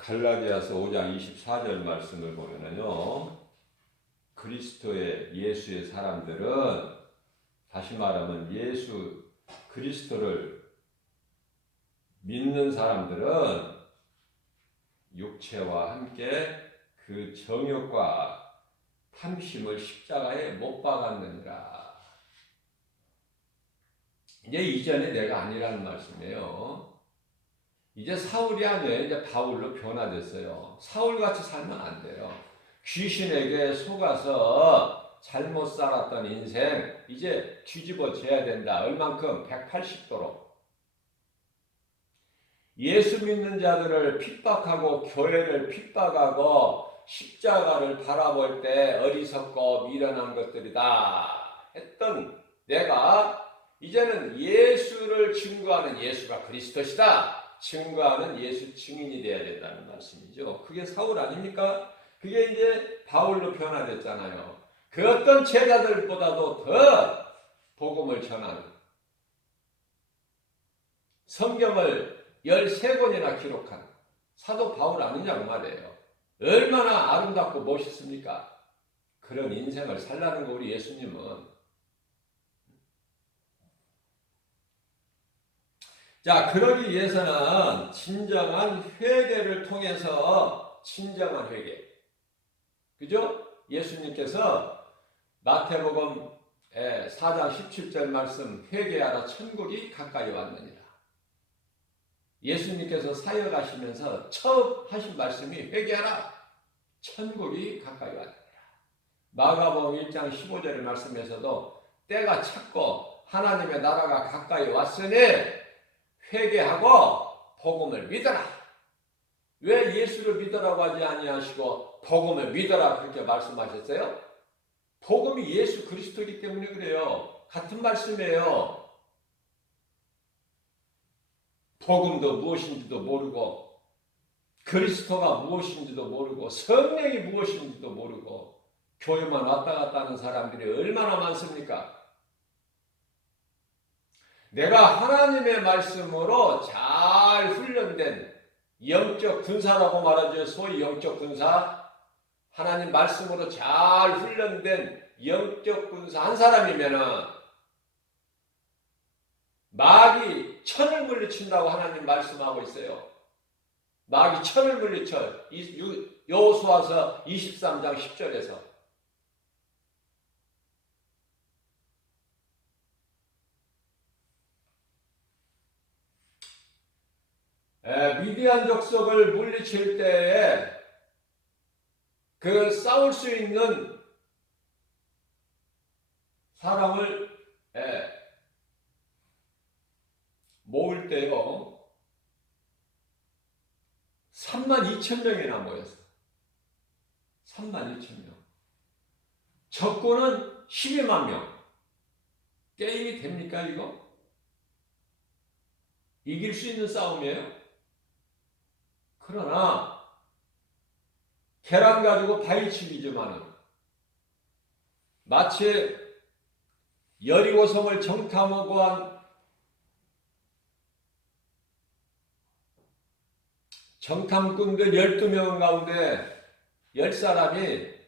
갈라디아서 5장 24절 말씀을 보면은요. 그리스도의 예수의 사람들은 다시 말하면 예수 그리스도를 믿는 사람들은 육체와 함께 그 정욕과 탐심을 십자가에 못 박았느니라. 이제 이전에 내가 아니라는 말씀이에요. 이제 사울이 아니에요. 이제 바울로 변화됐어요. 사울같이 살면 안 돼요. 귀신에게 속아서 잘못 살았던 인생 이제 뒤집어져야 된다. 얼만큼? 180도로. 예수 믿는 자들을 핍박하고 교회를 핍박하고 십자가를 바라볼 때 어리석고 미련한 것들이다 했던 내가 이제는 예수를 증거하는 예수가 그리스도시다 증거하는 예수 증인이 되어야 된다는 말씀이죠. 그게 사울 아닙니까? 그게 이제 바울로 변화됐잖아요. 그 어떤 제자들보다도 더 복음을 전하는 성경을 13권이나 기록한 사도 바울 아니냐고 말이에요. 얼마나 아름답고 멋있습니까? 그런 인생을 살라는 거 우리 예수님은. 자, 그러기 위해서는 진정한 회개를 통해서 진정한 회개. 그죠? 예수님께서 마태복음 4장 17절 말씀 회개하라 천국이 가까이 왔느니라. 예수님께서 사역하시면서 처음 하신 말씀이 회개하라 천국이 가까이 왔느니라. 마가복음 1장 15절의 말씀에서도 때가 찼고 하나님의 나라가 가까이 왔으니 회개하고 복음을 믿어라. 왜 예수를 믿으라고 하지 아니하시고 복음을 믿어라 그렇게 말씀하셨어요? 복음이 예수 그리스도이기 때문에 그래요. 같은 말씀이에요. 복음도 무엇인지도 모르고 그리스도가 무엇인지도 모르고 성령이 무엇인지도 모르고 교회만 왔다 갔다 하는 사람들이 얼마나 많습니까? 내가 하나님의 말씀으로 잘 훈련된 영적 군사라고 말하죠. 소위 영적 군사. 하나님 말씀으로 잘 훈련된 영적 군사 한 사람이면은 마귀 천을 물리친다고 하나님 말씀하고 있어요. 마귀 천을 물리쳐. 여호수아서 23장 10절에서. 미디안 족속을 물리칠 때에 그 싸울 수 있는 사람을 모을 때요 32,000명이나 모였어. 32,000명. 적군은 12만 명. 게임이 됩니까 이거? 이길 수 있는 싸움이에요? 그러나 계란 가지고 파헤치기지만은 마치 여리고성을 정탐하고 한 정탐꾼들 12명 가운데 10사람이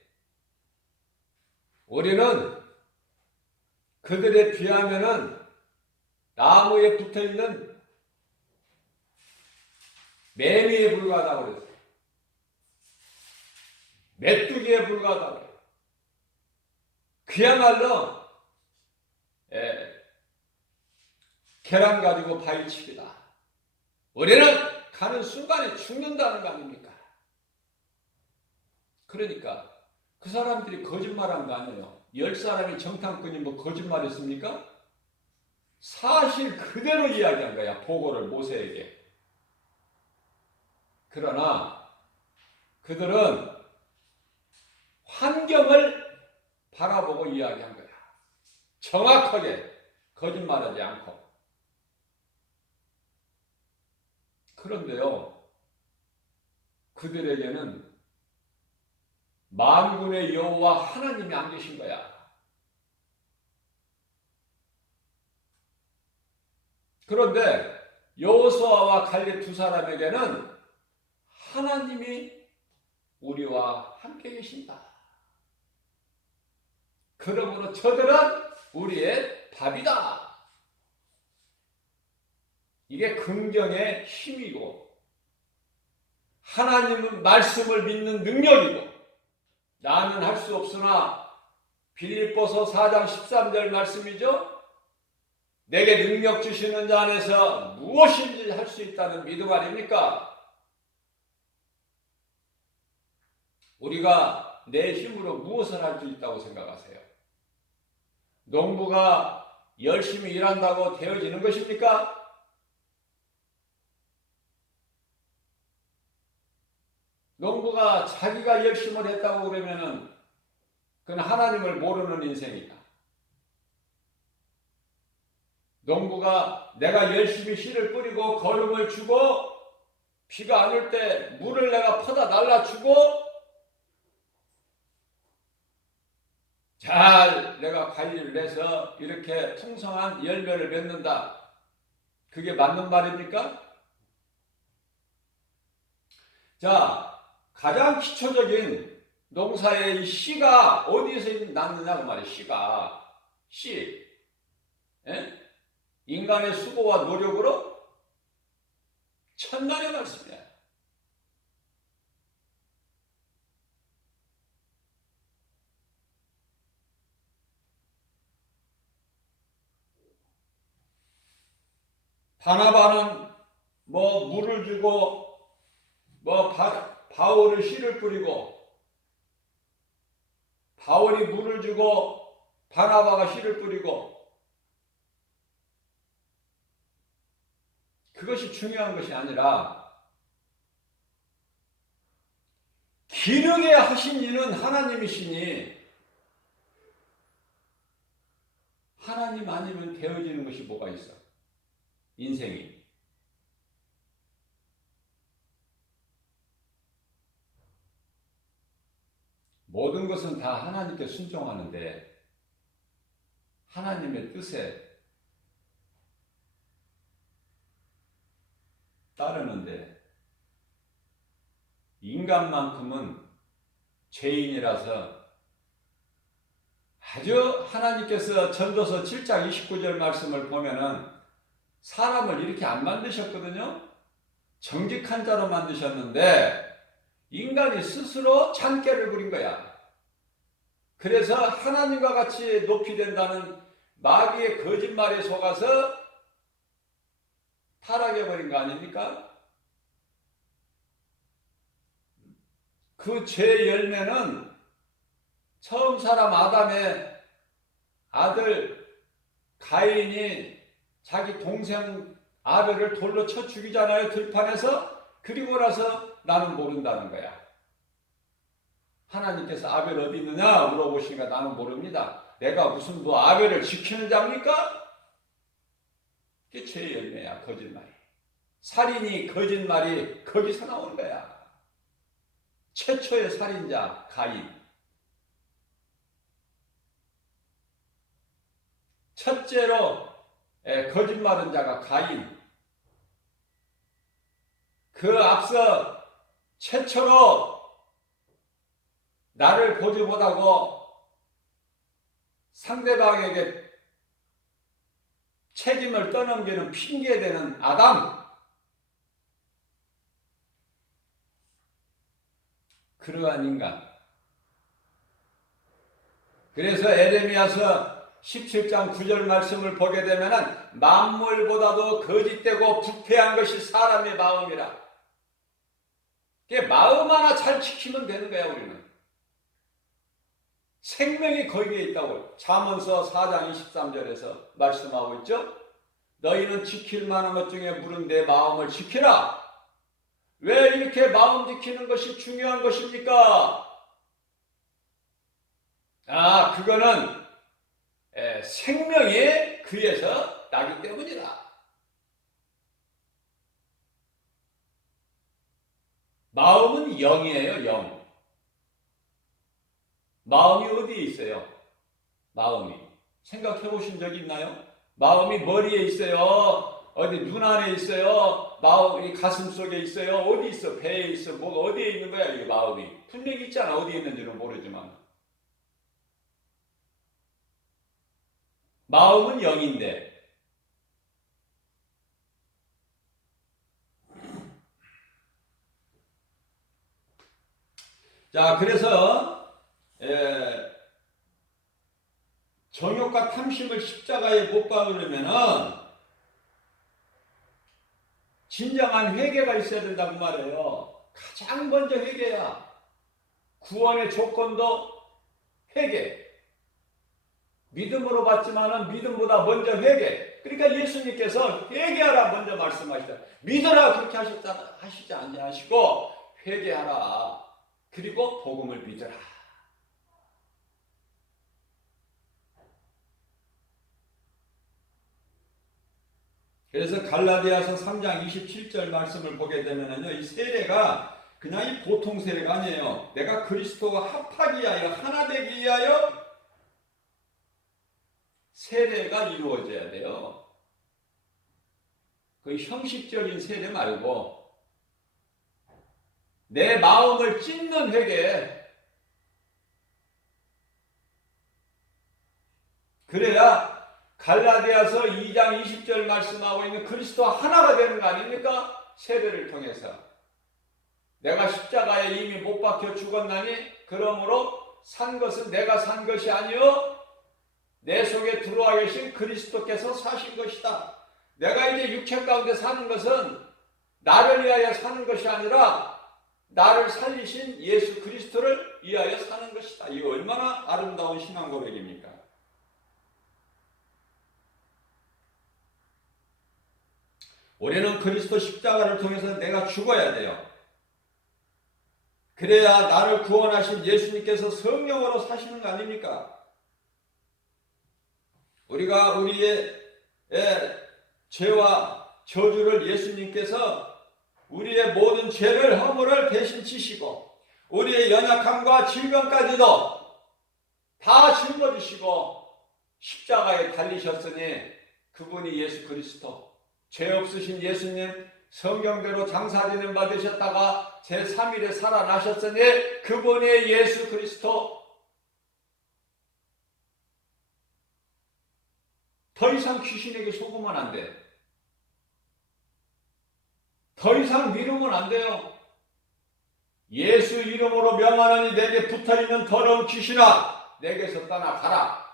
우리는 그들에 비하면은 나무에 붙어있는 매미에 불과하다고 그랬어요. 메뚜기에 불과하다고. 그야말로 계란 가지고 파헤치기다. 우리는 가는 순간에 죽는다는 거 아닙니까? 그러니까 그 사람들이 거짓말한 거 아니에요. 10사람이 정탐꾼이 뭐 거짓말했습니까? 사실 그대로 이야기한 거야. 보고를 모세에게. 그러나 그들은 환경을 바라보고 이야기한 거야. 정확하게 거짓말하지 않고. 그런데요, 그들에게는 만군의 여호와 하나님이 안 계신 거야. 그런데 여호수아와 갈렙 두 사람에게는 하나님이 우리와 함께 계신다. 그러므로 저들은 우리의 밥이다. 이게 긍정의 힘이고 하나님은 말씀을 믿는 능력이고 나는 할 수 없으나 빌립보서 4장 13절 말씀이죠. 내게 능력 주시는 자 안에서 무엇인지 할 수 있다는 믿음 아닙니까? 우리가 내 힘으로 무엇을 할 수 있다고 생각하세요? 농부가 열심히 일한다고 되어지는 것입니까? 농부가 자기가 열심히 했다고 그러면은 그건 하나님을 모르는 인생이다. 농부가 내가 열심히 씨를 뿌리고 거름을 주고 비가 안 올 때 물을 내가 퍼다 날라주고 잘 내가 관리를 해서 이렇게 풍성한 열매를 맺는다. 그게 맞는 말입니까? 자, 가장 기초적인 농사의 씨가 어디에서 났느냐 그 말이에요. 씨. 예? 인간의 수고와 노력으로 천만의 말씀이야. 바나바는 뭐 물을 주고 뭐 바울이 씨를 뿌리고 바울이 물을 주고 바나바가 씨를 뿌리고 그것이 중요한 것이 아니라 기르게 하신 이는 하나님이시니 하나님 아니면 되어지는 것이 뭐가 있어? 인생이. 모든 것은 다 하나님께 순종하는데 하나님의 뜻에 따르는데 인간만큼은 죄인이라서 아주 하나님께서 전도서 7장 29절 말씀을 보면은 사람을 이렇게 안 만드셨거든요. 정직한 자로 만드셨는데 인간이 스스로 잔꾀를 부린 거야. 그래서 하나님과 같이 높이 된다는 마귀의 거짓말에 속아서 타락해버린 거 아닙니까? 그 죄의 열매는 처음 사람 아담의 아들 가인이 자기 동생 아벨을 돌로 쳐 죽이잖아요. 들판에서. 그리고 나서 나는 모른다는 거야. 하나님께서 아벨 어디 있느냐 물어보시니까 나는 모릅니다. 내가 무슨 뭐 아벨을 지키는 자입니까? 그게 죄의 열매야. 거짓말이. 살인이 거짓말이 거기서 나온 거야. 최초의 살인자 가인. 첫째로 거짓말한 자가 가인. 그 앞서 최초로 나를 보지 못하고 상대방에게 책임을 떠넘기는 핑계대는 아담. 그러한 인간. 그래서 에레미야서 17장 9절 말씀을 보게 되면은 만물보다도 거짓되고 부패한 것이 사람의 마음이라. 그게 마음 하나 잘 지키면 되는 거야. 우리는 생명이 거기에 있다고 잠언서 4장 23절에서 말씀하고 있죠. 너희는 지킬 만한 것 중에 물은 내 마음을 지키라. 왜 이렇게 마음 지키는 것이 중요한 것입니까? 그거는 생명이 그에서 나기 때문이다. 마음은 영이에요. 영. 마음이 어디에 있어요? 마음이. 생각해 보신 적이 있나요? 마음이 머리에 있어요? 어디 눈 안에 있어요? 마음, 이 가슴 속에 있어요? 어디 있어? 배에 있어? 뭐가 어디에 있는 거야? 이 마음이 분명히 있잖아. 어디에 있는지는 모르지만 마음은 영인데. 자, 그래서 정욕과 탐심을 십자가에 못 박으려면은 진정한 회개가 있어야 된다고 말해요. 가장 먼저 회개야. 구원의 조건도 회개. 믿음으로 받지만은 믿음보다 먼저 회개. 그러니까 예수님께서 회개하라 먼저 말씀하시다. 믿어라 그렇게 하시지 않냐시고 회개하라. 그리고 복음을 믿어라. 그래서 갈라디아서 3장 27절 말씀을 보게 되면은요, 이 세례가 그냥 이 보통 세례가 아니에요. 내가 그리스도와 합하기 위하여, 하나 되기 위하여 세례가 이루어져야 돼요. 그 형식적인 세례 말고 내 마음을 찢는 회개. 그래야 갈라디아서 2장 20절 말씀하고 있는 그리스도와 하나가 되는 거 아닙니까? 세례를 통해서. 내가 십자가에 이미 못 박혀 죽었나니 그러므로 산 것은 내가 산 것이 아니요 내 속에 들어와 계신 그리스도께서 사신 것이다. 내가 이제 육체 가운데 사는 것은 나를 위하여 사는 것이 아니라 나를 살리신 예수 그리스도를 위하여 사는 것이다. 이거 얼마나 아름다운 신앙 고백입니까? 우리는 그리스도 십자가를 통해서 내가 죽어야 돼요. 그래야 나를 구원하신 예수님께서 성령으로 사시는 거 아닙니까? 우리가 우리의 죄와 저주를 예수님께서 우리의 모든 죄를 허물을 대신 지시고 우리의 연약함과 질병까지도 다 짊어지시고 십자가에 달리셨으니 그분이 예수 그리스도 죄 없으신 예수님 성경대로 장사진을 받으셨다가 제3일에 살아나셨으니 그분이 예수 그리스도. 더 이상 귀신에게 속으면 안 돼. 더 이상 미루면 안 돼요. 예수 이름으로 명하노니 내게 붙어있는 더러운 귀신아 내게서 떠나가라.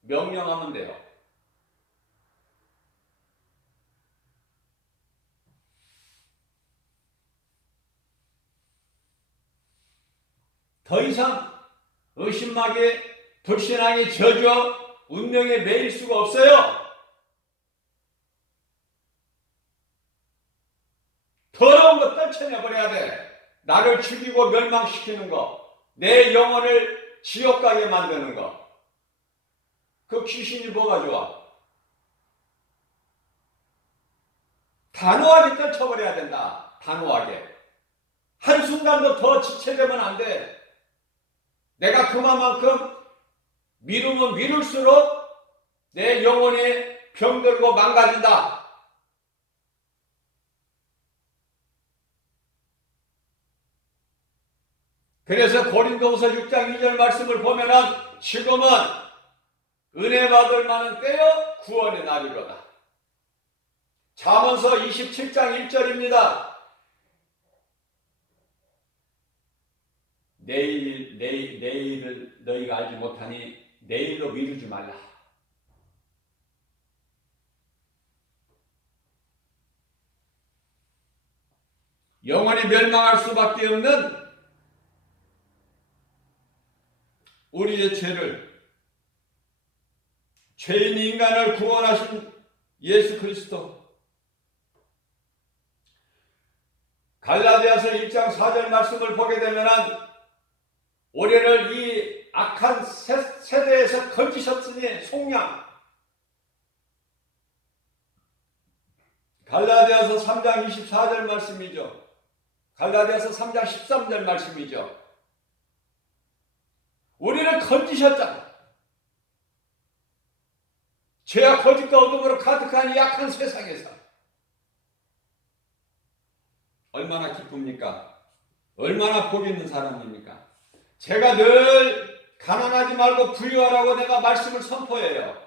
명령하면 돼요. 더 이상 의심하게 불신하게 저주어 운명에 매일 수가 없어요. 더러운 거 떨쳐내버려야 돼. 나를 죽이고 멸망시키는 거, 내 영혼을 지옥 가게 만드는 거. 그 귀신이 뭐가 좋아? 단호하게 떨쳐버려야 된다. 단호하게. 한순간도 더 지체되면 안 돼. 내가 그만큼 미루면 미룰수록 내 영혼이 병들고 망가진다. 그래서 고린도후서 6장 2절 말씀을 보면은 지금은 은혜 받을 만한 때여 구원의 날이로다. 잠언서 27장 1절입니다. 내일을 너희가 알지 못하니 내일로 미루지 말라. 영원히 멸망할 수밖에 없는 우리의 죄를, 죄인 인간을 구원하신 예수 그리스도. 갈라디아서 1장 4절 말씀을 보게 되면 우리를 이 악한 세대에서 건지셨으니 속량. 갈라디아서 3장 24절 말씀이죠. 갈라디아서 3장 13절 말씀이죠. 우리를 건지셨잖아. 죄와 거짓과 어둠으로 가득한 이 약한 세상에서 얼마나 기쁩니까? 얼마나 복 있는 사람입니까? 제가 늘 가난하지 말고 부유하라고 내가 말씀을 선포해요.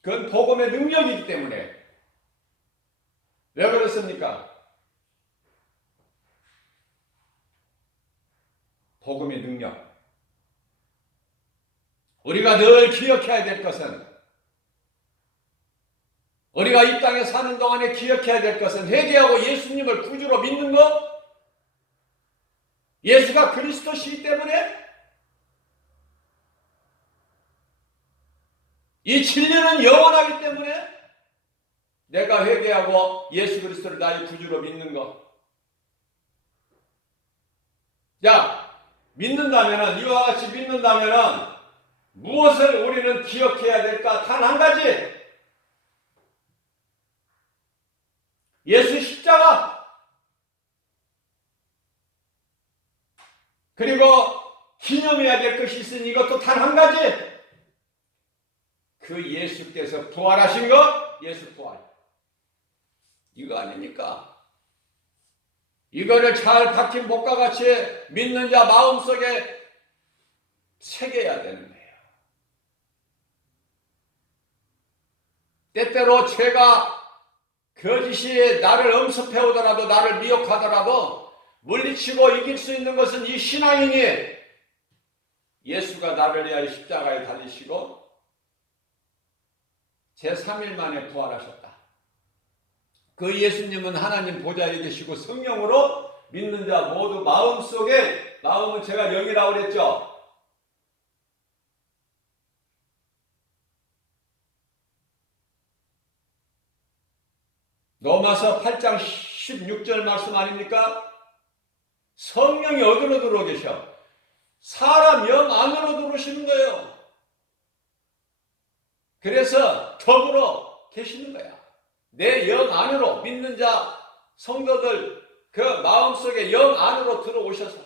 그건 복음의 능력이기 때문에. 왜 그렇습니까? 복음의 능력. 우리가 늘 기억해야 될 것은, 우리가 이 땅에 사는 동안에 기억해야 될 것은 회개하고 예수님을 구주로 믿는 것, 예수가 그리스도시기 때문에 이 진리는 영원하기 때문에 내가 회개하고 예수 그리스도를 나의 구주로 믿는 것. 자, 믿는다면은, 이와 같이 믿는다면은 무엇을 우리는 기억해야 될까? 단 한 가지. 예수 십자가. 그리고 기념해야 될 것이 있으니 이것도 단 한 가지. 그 예수께서 부활하신 것, 예수 부활. 이거 아닙니까? 이거를 잘 박힌 목과 같이 믿는 자 마음속에 새겨야 되는 거예요. 때때로 죄가 거짓이 나를 엄습해오더라도, 나를 미혹하더라도 물리치고 이길 수 있는 것은 이 신앙이니 예수가 나를 위하여 십자가에 달리시고 제3일 만에 부활하셨다. 그 예수님은 하나님 보좌에 계시고 성령으로 믿는 자 모두 마음속에, 마음은 제가 영이라고 그랬죠. 로마서 8장 16절 말씀 아닙니까? 성령이 어디로 들어오 계셔? 사람 영 안으로 들어오시는 거예요. 그래서 더불어 계시는 거야. 내 영 안으로, 믿는 자 성도들 그 마음속에 영 안으로 들어오셔서.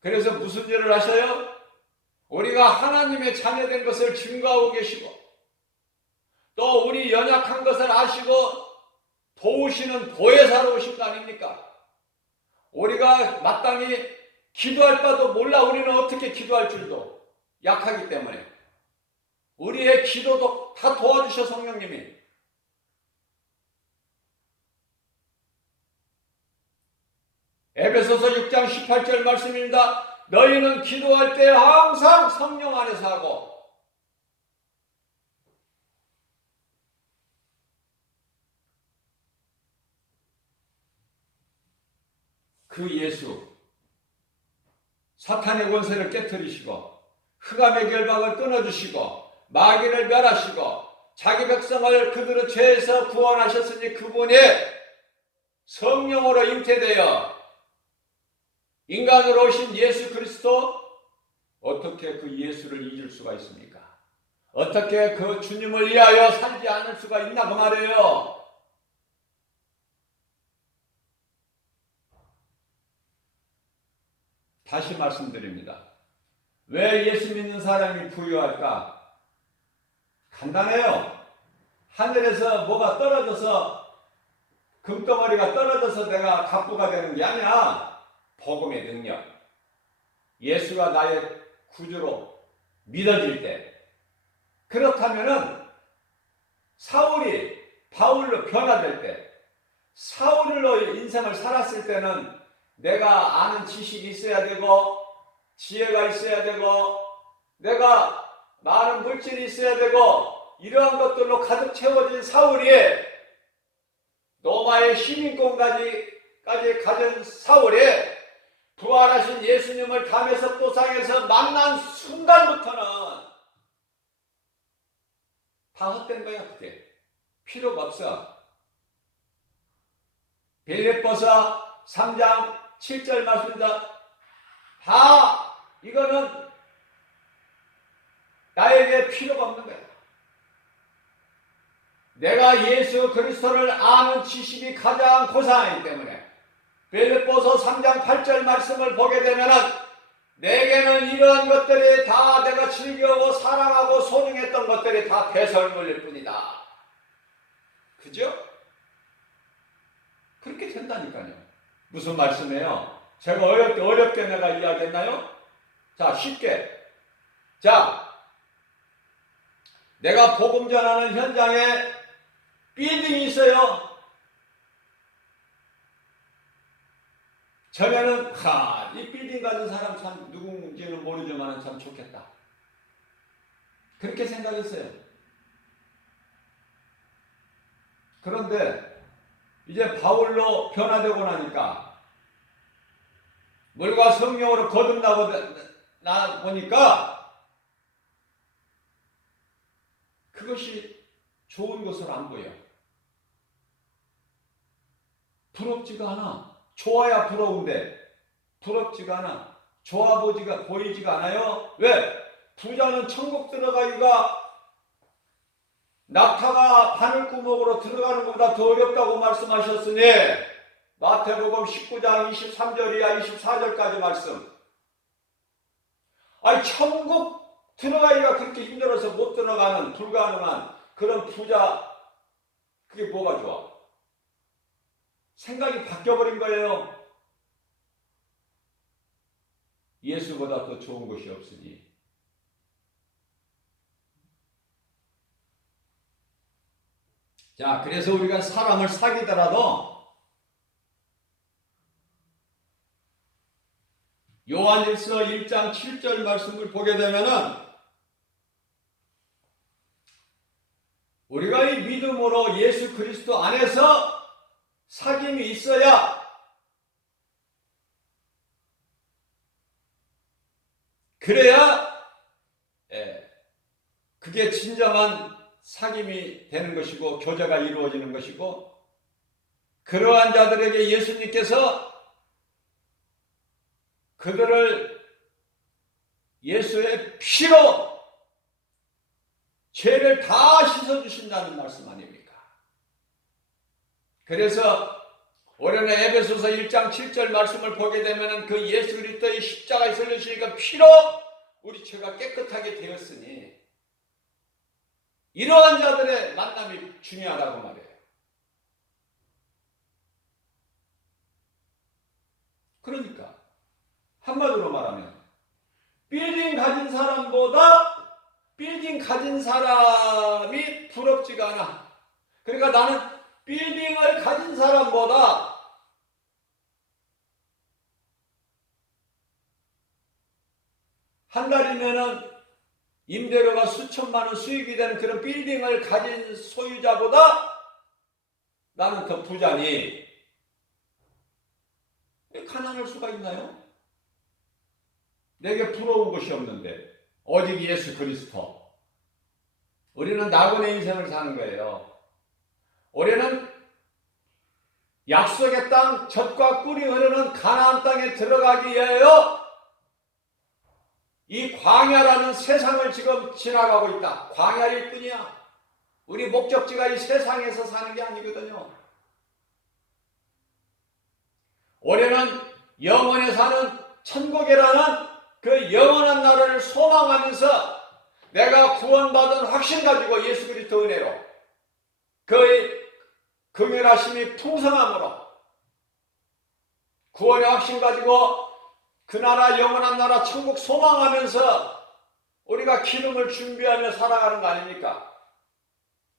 그래서 무슨 일을 하셔요? 우리가 하나님의 자녀된 것을 증거하고 계시고 또 우리 연약한 것을 아시고 도우시는 보혜사로 오신 거 아닙니까? 우리가 마땅히 기도할 바도 몰라. 우리는 어떻게 기도할 줄도 약하기 때문에 우리의 기도도 다 도와주셔 성령님이. 에베소서 6장 18절 말씀입니다. 너희는 기도할 때 항상 성령 안에서 하고 그 예수 사탄의 권세를 깨뜨리시고 흑암의 결박을 끊어주시고 마귀를 멸하시고 자기 백성을 그들의 죄에서 구원하셨으니 그분이 성령으로 잉태되어 인간으로 오신 예수 그리스도, 어떻게 그 예수를 잊을 수가 있습니까? 어떻게 그 주님을 위하여 살지 않을 수가 있나 그 말이에요. 다시 말씀드립니다. 왜 예수 믿는 사람이 부유할까? 간단해요. 하늘에서 뭐가 떨어져서, 금덩어리가 떨어져서 내가 갑부가 되는 게 아니야. 복음의 능력. 예수가 나의 구주로 믿어질 때. 그렇다면은 사울이 바울로 변화될 때, 사울로 인생을 살았을 때는 내가 아는 지식이 있어야 되고 지혜가 있어야 되고 내가 많은 물질이 있어야 되고 이러한 것들로 가득 채워진 사울이 로마의 시민권까지 가진 사울이 부활하신 예수님을 담에서 도상에서 만난 순간부터는 다 헛된 거야. 그게 필요가 없어. 빌립보서 3장 7절 말씀입니다. 다 이거는 나에게 필요가 없는 거야. 내가 예수 그리스도를 아는 지식이 가장 고상하기 때문에 빌립보서 3장 8절 말씀을 보게 되면은 내게는 이러한 것들이 다 내가 즐겨하고 사랑하고 소중했던 것들이 다 배설물일 뿐이다. 그죠? 그렇게 된다니까요. 무슨 말씀이에요? 제가 어렵게 내가 이야기했나요? 자, 쉽게. 자, 내가 복음 전하는 현장에 빌딩이 있어요. 저면은 이 빌딩 가진 사람 참 누군지는 모르지만 참 좋겠다. 그렇게 생각했어요. 그런데 이제 바울로 변화되고 나니까 물과 성령으로 거듭나고 나 보니까 그것이 좋은 것으로 안 보여. 부럽지가 않아. 좋아야 부러운데 부럽지가 않아. 좋아 보이지가 않아요. 왜? 부자는 천국 들어가기가 낙타가 바늘구멍으로 들어가는 것보다 더 어렵다고 말씀하셨으니 마태복음 19장 23절 이하 24절까지 말씀. 아니 천국 들어가기가 그렇게 힘들어서 못 들어가는 불가능한 그런 부자, 그게 뭐가 좋아? 생각이 바뀌어버린 거예요. 예수보다 더 좋은 것이 없으니. 자, 그래서 우리가 사람을 사귀더라도 요한일서 1장 7절 말씀을 보게 되면은 우리가 이 믿음으로 예수 그리스도 안에서 사귐이 있어야 그래야 그게 진정한 사귐이 되는 것이고 교제가 이루어지는 것이고, 그러한 자들에게 예수님께서 그들을 예수의 피로 죄를 다 씻어주신다는 말씀 아닙니까? 그래서 올해는 에베소서 1장 7절 말씀을 보게 되면 그 예수 그리스도의 십자가에 설리신 그 피로 우리 죄가 깨끗하게 되었으니 이러한 자들의 만남이 중요하다고 말해요. 그러니까 한마디로 말하면 빌딩 가진 사람이 부럽지가 않아. 그러니까 나는 빌딩을 가진 사람보다 한 달이면은 임대료가 수천만 원 수익이 되는 그런 빌딩을 가진 소유자보다 나는 더 부자니. 가난할 수가 있나요? 내게 부러운 것이 없는데 오직 예수 그리스도. 우리는 낙원의 인생을 사는 거예요. 우리는 약속의 땅, 젖과 꿀이 흐르는 가나안 땅에 들어가기 위하여 이 광야라는 세상을 지금 지나가고 있다. 광야일 뿐이야. 우리 목적지가 이 세상에서 사는 게 아니거든요. 올해는 영원에 사는 천국이라는 그 영원한 나라를 소망하면서 내가 구원받은 확신 가지고 예수 그리스도 은혜로 그의 긍휼하심이 풍성함으로 구원의 확신 가지고 그 나라 영원한 나라 천국 소망하면서 우리가 기름을 준비하며 살아가는 거 아닙니까?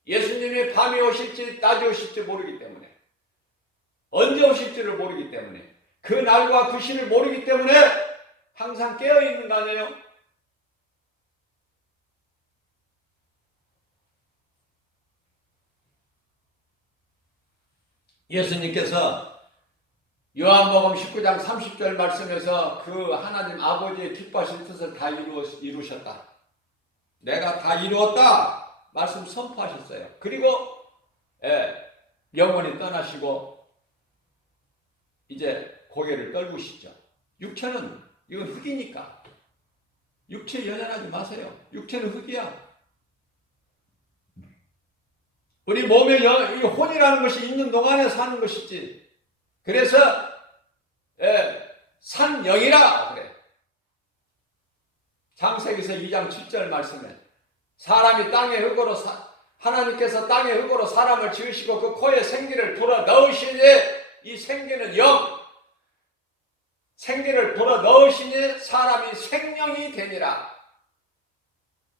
예수님이 밤이 오실지 낮이 오실지 모르기 때문에, 언제 오실지를 모르기 때문에, 그 날과 그 시를 모르기 때문에 항상 깨어있는 거 아니에요? 예수님께서 요한복음 19장 30절 말씀에서 그 하나님 아버지의 기뻐하신 뜻을 다 이루셨다. 내가 다 이루었다. 말씀 선포하셨어요. 그리고 영원히 떠나시고 이제 고개를 떨구시죠. 육체는 이건 흙이니까 육체에 연연하지 마세요. 육체는 흙이야. 우리 몸에 이 혼이라는 것이 있는 동안에 사는 것이지. 그래서 산영이라 그래. 창세기서 2장 7절 말씀에 사람이 땅의 흙으로 하나님께서 땅의 흙으로 사람을 지으시고 그 코에 생기를 불어 넣으시니 이 생기는 영, 생기를 불어 넣으시니 사람이 생명이 되니라.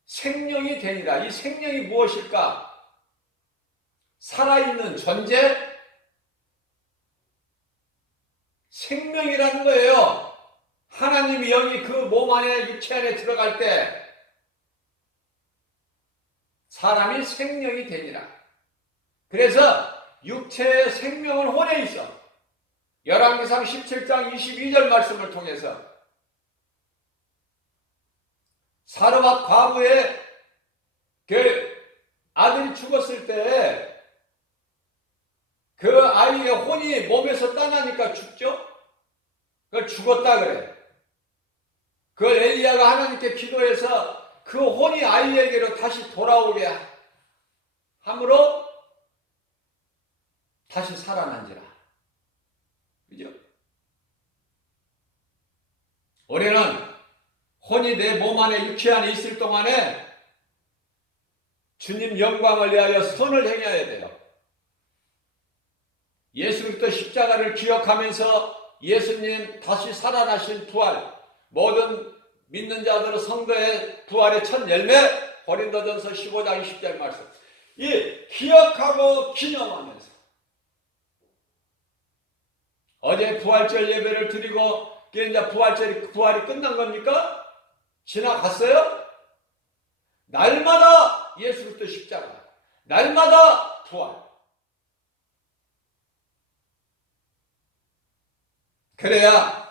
생명이 되니라. 이 생명이 무엇일까? 살아있는 존재? 생명이라는 거예요. 하나님의 영이 그 몸 안에 육체 안에 들어갈 때 사람이 생명이 되니라. 그래서 육체의 생명은 혼에 있어. 열왕기상 17장 22절 말씀을 통해서 사르밧 과부의 그 아들이 죽었을 때 그 아이의 혼이 몸에서 떠나니까 죽죠? 그걸 죽었다 그래. 그 엘리야가 하나님께 기도해서 그 혼이 아이에게로 다시 돌아오게 함으로 다시 살아난지라. 그죠? 우리는 혼이 내 몸 안에 육체 안에 있을 동안에 주님 영광을 위하여 선을 행해야 돼요. 예수 그리스도 십자가를 기억하면서 예수님 다시 살아나신 부활, 모든 믿는 자들의 성도의 부활의 첫 열매, 고린도전서 15장 20절 말씀. 이 기억하고 기념하면서 어제 부활절 예배를 드리고 이제 부활이 끝난 겁니까? 지나갔어요? 날마다 예수 그리스도 십자가, 날마다 부활. 그래야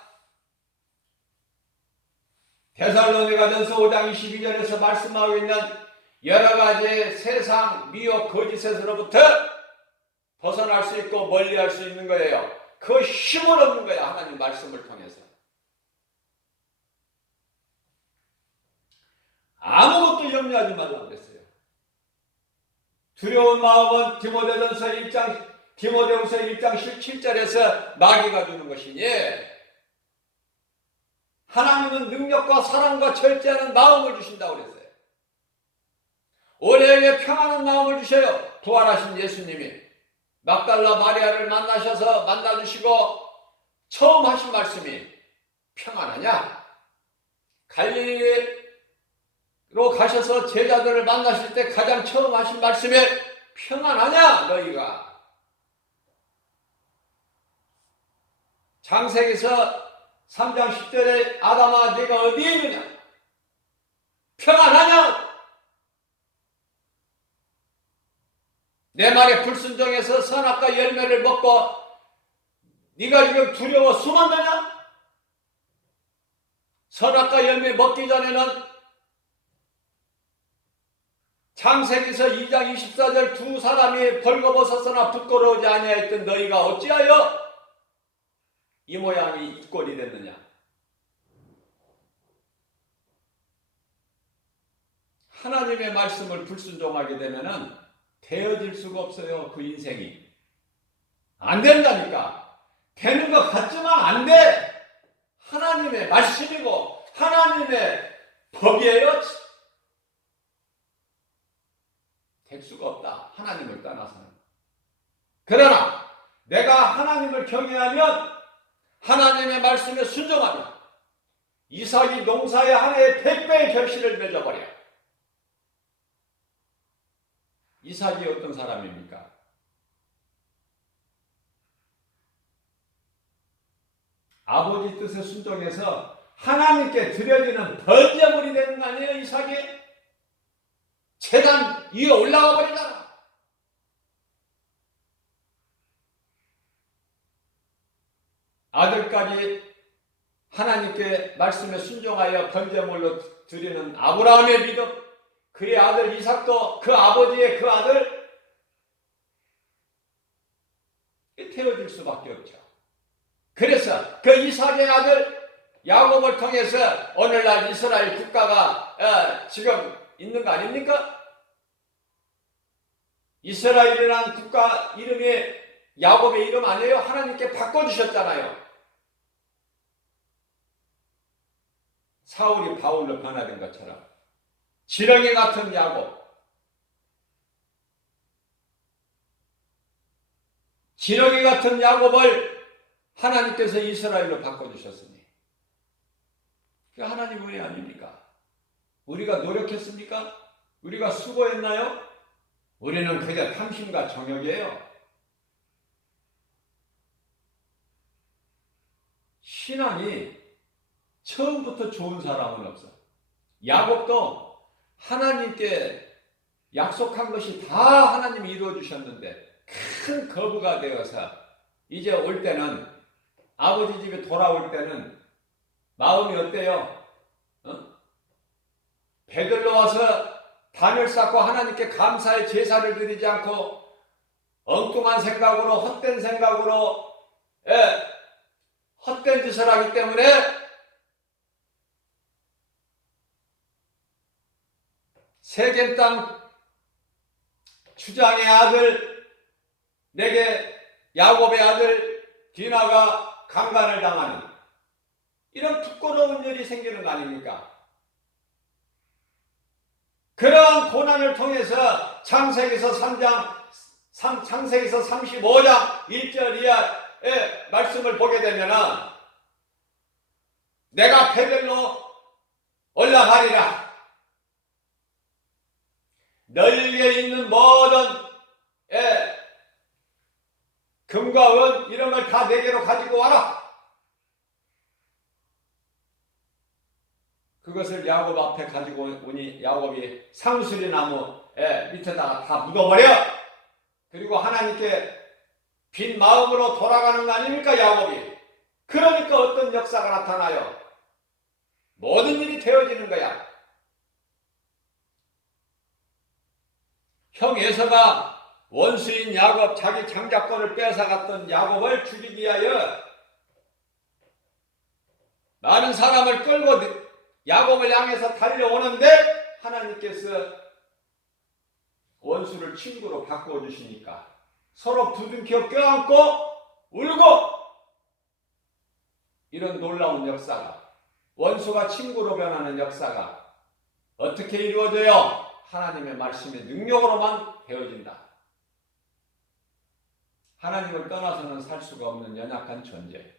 데살로니가전서 5장 22절에서 말씀하고 있는 여러 가지 세상 미혹 거짓에서로부터 벗어날 수 있고 멀리할 수 있는 거예요. 그 힘을 얻는 거야. 하나님 말씀을 통해서. 아무것도 염려하지 말라고 그랬어요. 두려운 마음은 디모데후서 1장 17절에서 마귀가 주는 것이니 하나님은 능력과 사랑과 절제하는 마음을 주신다고 그랬어요. 우리에게 평안한 마음을 주셔요. 부활하신 예수님이 막달라 마리아를 만나주시고 처음 하신 말씀이 평안하냐? 갈릴리로 가셔서 제자들을 만나실 때 가장 처음 하신 말씀이 평안하냐 너희가? 창세기서 3장 10절에 아담아 네가 어디에 있느냐? 평안하냐? 내 말에 불순종해서 선악과 열매를 먹고 네가 지금 두려워 숨었느냐? 선악과 열매 먹기 전에는 창세기서 2장 24절 두 사람이 벌거벗었으나 부끄러우지 아니하였던 너희가 어찌하여 이 모양이 이 꼴이 됐느냐? 하나님의 말씀을 불순종하게 되면은 되어질 수가 없어요. 그 인생이 안 된다니까. 되는 것 같지만 안 돼. 하나님의 말씀이고 하나님의 법이에요. 될 수가 없다. 하나님을 떠나서는. 그러나 내가 하나님을 경외하면 하나님의 말씀에 순종하면 이삭이 농사의 한 해에 100배의 결실을 맺어버려. 이삭이 어떤 사람입니까? 아버지 뜻에 순종해서 하나님께 드려지는 번제물이 되는 거 아니에요? 이삭이 제단 위에 올라가 버리잖아. 아들까지 하나님께 말씀에 순종하여 번제물로 드리는 아브라함의 믿음, 그의 아들 이삭도 그 아버지의 그 아들 태워질 수밖에 없죠. 그래서 그 이삭의 아들 야곱을 통해서 오늘날 이스라엘 국가가 지금 있는 거 아닙니까? 이스라엘이라는 국가 이름이 야곱의 이름 아니에요? 하나님께 바꿔주셨잖아요. 사울이 바울로 변화된 것처럼 지렁이 같은 야곱, 지렁이 같은 야곱을 하나님께서 이스라엘로 바꿔주셨으니 그게 하나님 은혜 아닙니까? 우리가 노력했습니까? 우리가 수고했나요? 우리는 그저 탐심과 정욕이에요. 신앙이 처음부터 좋은 사람은 없어. 야곱도 하나님께 약속한 것이 다 하나님이 이루어 주셨는데 큰 거부가 되어서 이제 올 때는 아버지 집에 돌아올 때는 마음이 어때요? 배들러 와서 단을 쌓고 하나님께 감사의 제사를 드리지 않고 엉뚱한 생각으로 헛된 생각으로 헛된 짓을 하기 때문에 세겜 땅 추장의 아들 내게 야곱의 아들 디나가 강간을 당하는 이런 부끄러운 일이 생기는 거 아닙니까? 그러한 고난을 통해서 창세기서 35장 1절 이하의 말씀을 보게 되면은 내가 베델로 올라가리라. 너희에게 있는 모든 금과 은 이런 걸 다 내게로 가지고 와라. 그것을 야곱 앞에 가지고 오니 야곱이 상수리 나무 밑에다가 다 묻어버려. 그리고 하나님께 빈 마음으로 돌아가는 거 아닙니까 야곱이. 그러니까 어떤 역사가 나타나요. 모든 일이 되어지는 거야. 형 에서가 원수인 야곱, 자기 장자권을 뺏어갔던 야곱을 죽이기 위하여 많은 사람을 끌고 야곱을 향해서 달려오는데 하나님께서 원수를 친구로 바꾸어 주시니까 서로 부둥켜 껴안고 울고 이런 놀라운 역사가 원수가 친구로 변하는 역사가 어떻게 이루어져요? 하나님의 말씀의 능력으로만 되어진다. 하나님을 떠나서는 살 수가 없는 연약한 존재.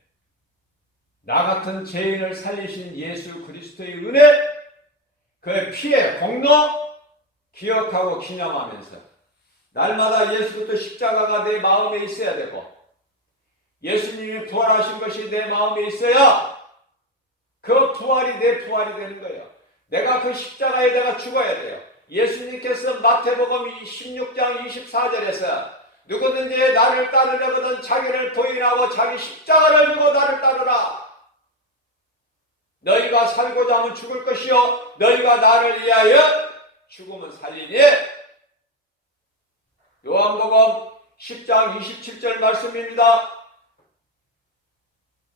나 같은 죄인을 살리신 예수 그리스도의 은혜, 그의 피의 공로 기억하고 기념하면서 날마다 예수부터 십자가가 내 마음에 있어야 되고 예수님이 부활하신 것이 내 마음에 있어야 그 부활이 내 부활이 되는 거예요. 내가 그 십자가에다가 죽어야 돼요. 예수님께서 마태복음 16장 24절에서 누구든지 나를 따르려거든 자기를 부인하고 자기 십자가를 지고 나를 따르라. 너희가 살고자 하면 죽을 것이요 너희가 나를 위하여 죽으면 살리니. 요한복음 10장 27절 말씀입니다.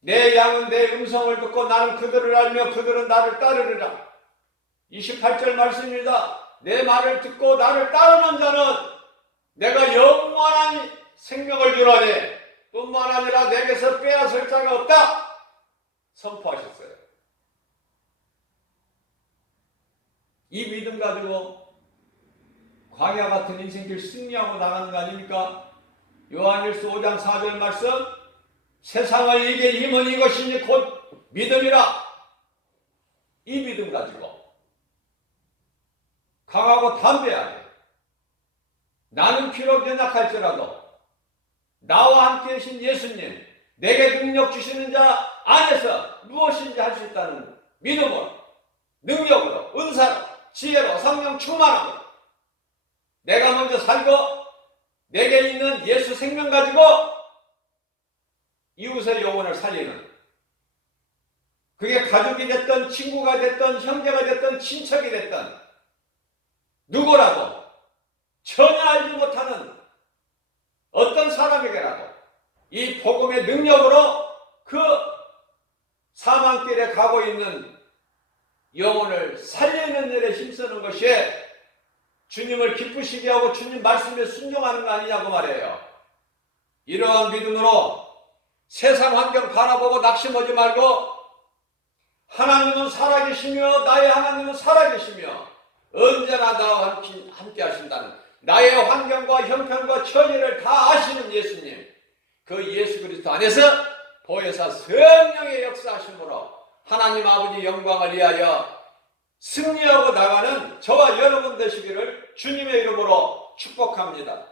내 양은 내 음성을 듣고 나는 그들을 알며 그들은 나를 따르리라. 28절 말씀입니다. 내 말을 듣고 나를 따르는 자는 내가 영원한 생명을 주라니 뿐만 아니라 내게서 빼앗을 자가 없다 선포하셨어요. 이 믿음 가지고 광야 같은 인생길 승리하고 나가는 거 아닙니까? 요한일서 5장 4절 말씀 세상을 이길 힘은 이것이니 곧 믿음이라. 이 믿음 가지고 강하고 담대하게 나는 비록 연약할지라도 나와 함께 계신 예수님 내게 능력 주시는 자 안에서 무엇인지 할 수 있다는 믿음으로 능력으로 은사로 지혜로 성령 충만함으로 내가 먼저 살고 내게 있는 예수 생명 가지고 이웃의 영혼을 살리는 그게 가족이 됐든 친구가 됐든 형제가 됐든 친척이 됐든 누구라도 전혀 알지 못하는 어떤 사람에게라도 이 복음의 능력으로 그 사망길에 가고 있는 영혼을 살리는 일에 힘쓰는 것이 주님을 기쁘시게 하고 주님 말씀에 순종하는 거 아니냐고 말해요. 이러한 믿음으로 세상 환경 바라보고 낙심하지 말고 하나님은 살아계시며 나의 하나님은 살아계시며 언제나 나와 함께 하신다는 나의 환경과 형편과 처지를 다 아시는 예수님, 그 예수 그리스도 안에서 보혜사 성령의 역사하심으로 하나님 아버지 영광을 위하여 승리하고 나가는 저와 여러분 되시기를 주님의 이름으로 축복합니다.